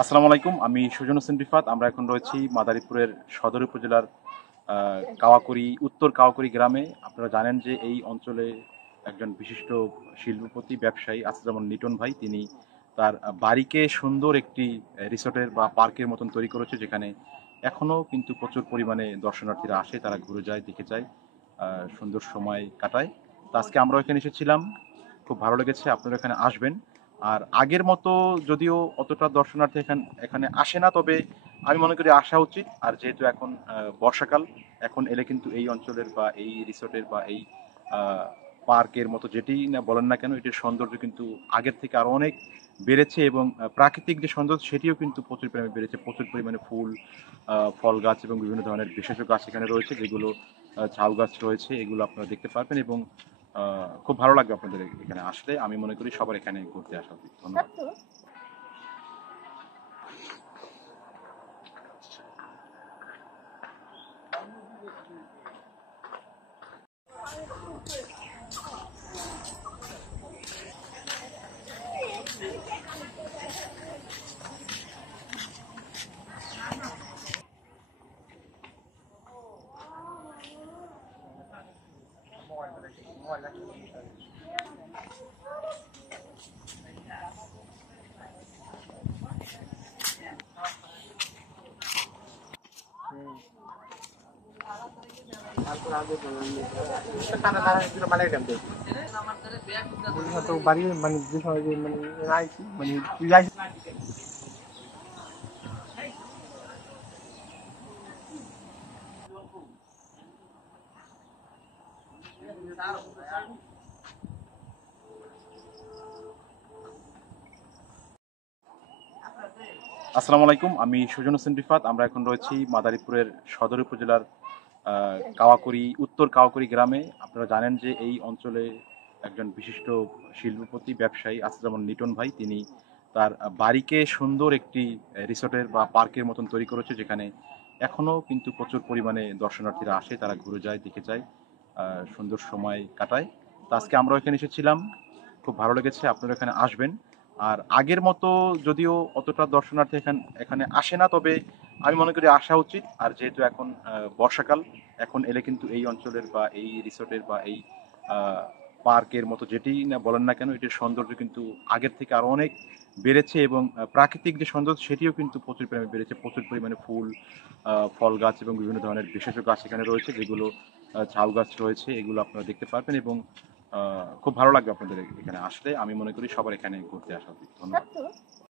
আসসালামু আলাইকুম। আমি সুজন হোসেন রিফাত। আমরা এখন রয়েছি মাদারীপুরের সদর উপজেলার কাওয়াকুড়ি, উত্তর কাওয়াকুড়ি গ্রামে। আপনারা জানেন যে এই অঞ্চলে একজন বিশিষ্ট শিল্পপতি, ব্যবসায়ী আছে যেমন লিটন ভাই। তিনি তার বাড়িকে সুন্দর একটি রিসোর্টের বা পার্কের মতন তৈরি করেছে, যেখানে এখনো কিন্তু প্রচুর পরিমাণে দর্শনার্থীরা আসে, তারা ঘুরে যায়, দেখে যায়, সুন্দর সময় কাটায়। তো আজকে আমরাও এখানে এসেছিলাম। খুব ভালো লেগেছে। আপনারা এখানে আসবেন। আর আগের মতো যদিও অতটা দর্শনার্থী এখানে আসে না, তবে আমি মনে করি আসা উচিত। আর যেহেতু এখন বর্ষাকাল, এখন এলে কিন্তু এই অঞ্চলের বা এই রিসোর্টের বা এই পার্কের মতো যেটি না বলেন না কেন, এটির সৌন্দর্য কিন্তু আগের থেকে আরো অনেক বেড়েছে, এবং প্রাকৃতিক যে সৌন্দর্য সেটিও কিন্তু প্রচুর পরিমাণে বেড়েছে। প্রচুর পরিমাণে ফুল, ফল গাছ এবং বিভিন্ন ধরনের ভেষজ গাছ এখানে রয়েছে, যেগুলো ঝাউ গাছ রয়েছে, এগুলো আপনারা দেখতে পারবেন। এবং খুব ভালো লাগবে আপনাদের এখানে আসলে। আমি মনে করি সবার এখানে ঘুরতে আসা উচিত। ধন্যবাদ। বাড়ি মানে যে সময় যে মানে আইছি মানে তুই যাইছিস। আসসালামু আলাইকুম। আমি সুজন হোসেন রিফাত। আমরা এখন রয়েছি মাদারীপুরের সদর উপজেলার কাওয়াকুড়ি, উত্তর কাওয়াকুড়ি গ্রামে। আপনারা জানেন যে এই অঞ্চলে একজন বিশিষ্ট শিল্পপতি, ব্যবসায়ী আছে যেমন লিটন ভাই। তিনি তার বাড়িকে সুন্দর একটি রিসোর্টের বা পার্কের মতন তৈরি করেছে, যেখানে এখনো কিন্তু প্রচুর পরিমাণে দর্শনার্থীরা আসে, তারা ঘুরে যায়, দেখে যায়, সুন্দর সময় কাটায়। তো আজকে আমরাও এখানে এসেছিলাম। খুব ভালো লেগেছে। আপনারা এখানে আসবেন। আর আগের মতো যদিও অতটা দর্শনার্থী এখানে আসে না, তবে আমি মনে করি আসা উচিত। আর যেহেতু এখন বর্ষাকাল, এখন এলে কিন্তু এই অঞ্চলের বা এই রিসোর্টের বা এই পার্কের মতো যেটি না বলেন না কেন, এটির সৌন্দর্য কিন্তু আগের থেকে আরো অনেক বেড়েছে, এবং প্রাকৃতিক যে সৌন্দর্য সেটিও কিন্তু প্রচুর পরিমাণে বেড়েছে। প্রচুর পরিমাণে ফুল, ফল গাছ এবং বিভিন্ন ধরনের ভেষজ গাছ এখানে রয়েছে, যেগুলো ঝাউ গাছ রয়েছে, এগুলো আপনারা দেখতে পারবেন। এবং খুব ভালো লাগবে আপনাদের এখানে আসলে। আমি মনে করি সবার এখানে ঘুরতে আসা উচিত। ধন্যবাদ।